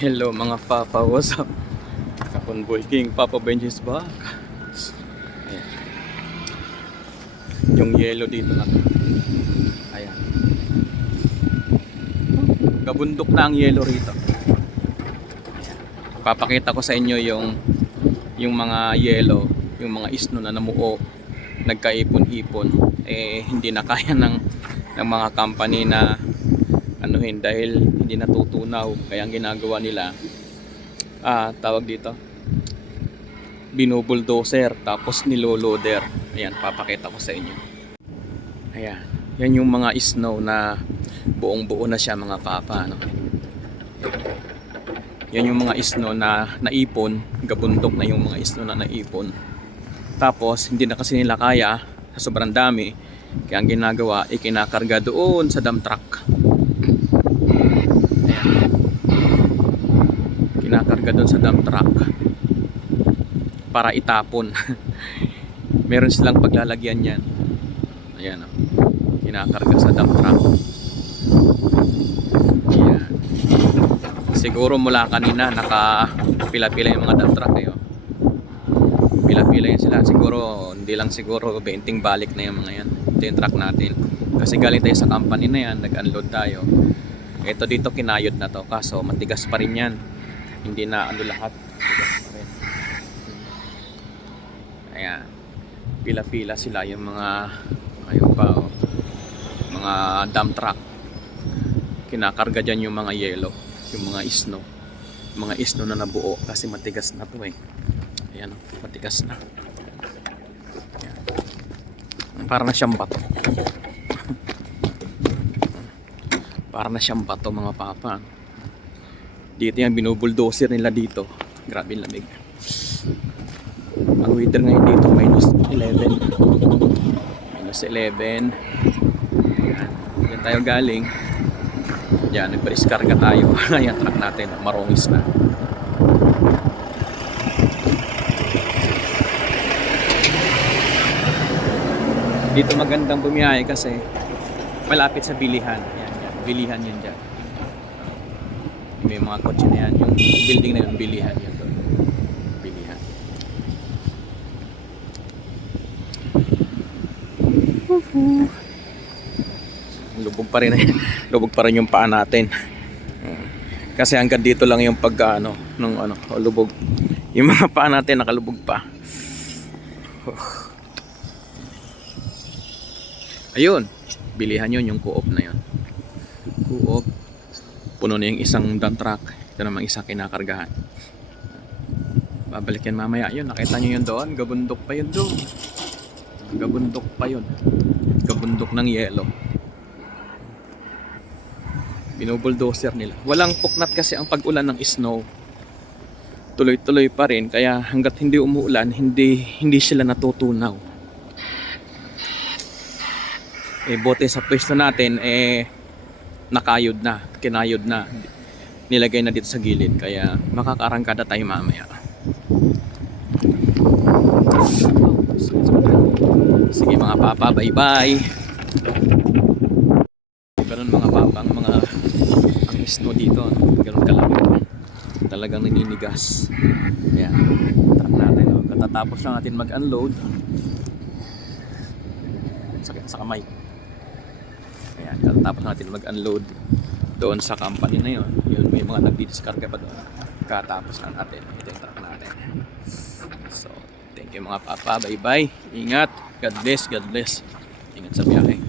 Hello mga Papa, what's up? Kapunboy King, Papa Benji's back. Ayan. Yung yellow dito na. Ayan. Gabundok na ang yellow rito. Ayan. Papakita ko sa inyo yung yung mga yellow, yung mga isno na namuo, nagkaipon-ipon, eh hindi na kaya ng ng mga company na anuhin dahil hindi natutunaw. Kaya ang ginagawa nila ah tawag dito binubuldoser tapos niloloader. Ayan papakita ko sa inyo. Ayan yan yung mga snow na buong buo na siya mga papa ano? yan yung mga snow na naipon gabundok na yung mga snow na naipon. Tapos hindi na kasi nila kaya sa sobrang dami kaya ang ginagawa ikinakarga doon sa dump truck Ayan. Kinakarga doon sa dump truck para itapon. Meron silang paglalagyan yan. Ayan. oh. Kinakarga sa dump truck. Ayan. Siguro mula kanina nakapila-pila yung mga dump truck eh. oh. Pila-pila yun sila. Siguro, hindi lang siguro 20 balik na yung mga yan. Ito yung truck natin. Kasi galing tayo sa company na yan, nag-unload tayo. Ito dito kinayod na to kaso matigas pa rin yan. Hindi na ano lahat. Matigas pa rin. Ayan. Pila-pila sila yung mga ayun pa oh. Mga dump truck. Kinakarga dyan yung mga yellow. Yung mga isno. Mga isno na nabuo kasi matigas na to eh. Ayan oh, matigas na. Ayan. Para na siyang bato. para na siyang bato mga papa dito yan binubuldoser nila dito. Grabe lamig. Ang weather ngayon dito minus 11 minus 11 yan yan tayo galing. Yan nagpa-discarga tayo. Yan truck natin. Marungis na. Dito magandang bumiyahe kasi malapit sa bilihan. Yan, yan. bilihan yan dyan may mga kotse na yan. Yung building na yun bilihan yan doon bilihan lubog pa rin lubog pa rin yung paa natin. Mm. kasi hanggang dito lang yung pag ano nung ano lubog. Yung mga paa natin nakalubog pa. Ayun, bilihan yun yung co-op na yun. Co-op, puno na yung isang dump truck. Ito naman isang kinakargahan. Babalik yan mamaya. Yun, nakita nyo yun doon? Gabundok pa yun doon. Gabundok pa yun. Gabundok ng yelo. Binubuldoser nila. Walang puknat kasi ang pag-ulan ng snow. Tuloy-tuloy pa rin. Kaya hanggat hindi umuulan, hindi, hindi sila natutunaw. eh bote sa pwesto natin eh nakayod na, kinayod na. Nilagay na dito sa gilid kaya makakarangkada tayo mamaya. Sige mga papa, bye-bye. Ganun mga papa, ang mga ang snow dito, ganun kalaki. Talagang naninigas. Ayan, truck natin. Oh. Katatapos lang natin mag-unload. Sa, sa kamay. Ayan, katapos natin mag-unload doon sa company na yun. Yun, may mga nagdi-discarga pa doon. Katapos lang natin. Ito yung truck natin. So, thank you mga papa. Bye-bye. Ingat. God bless. God bless. Ingat sa biyahe.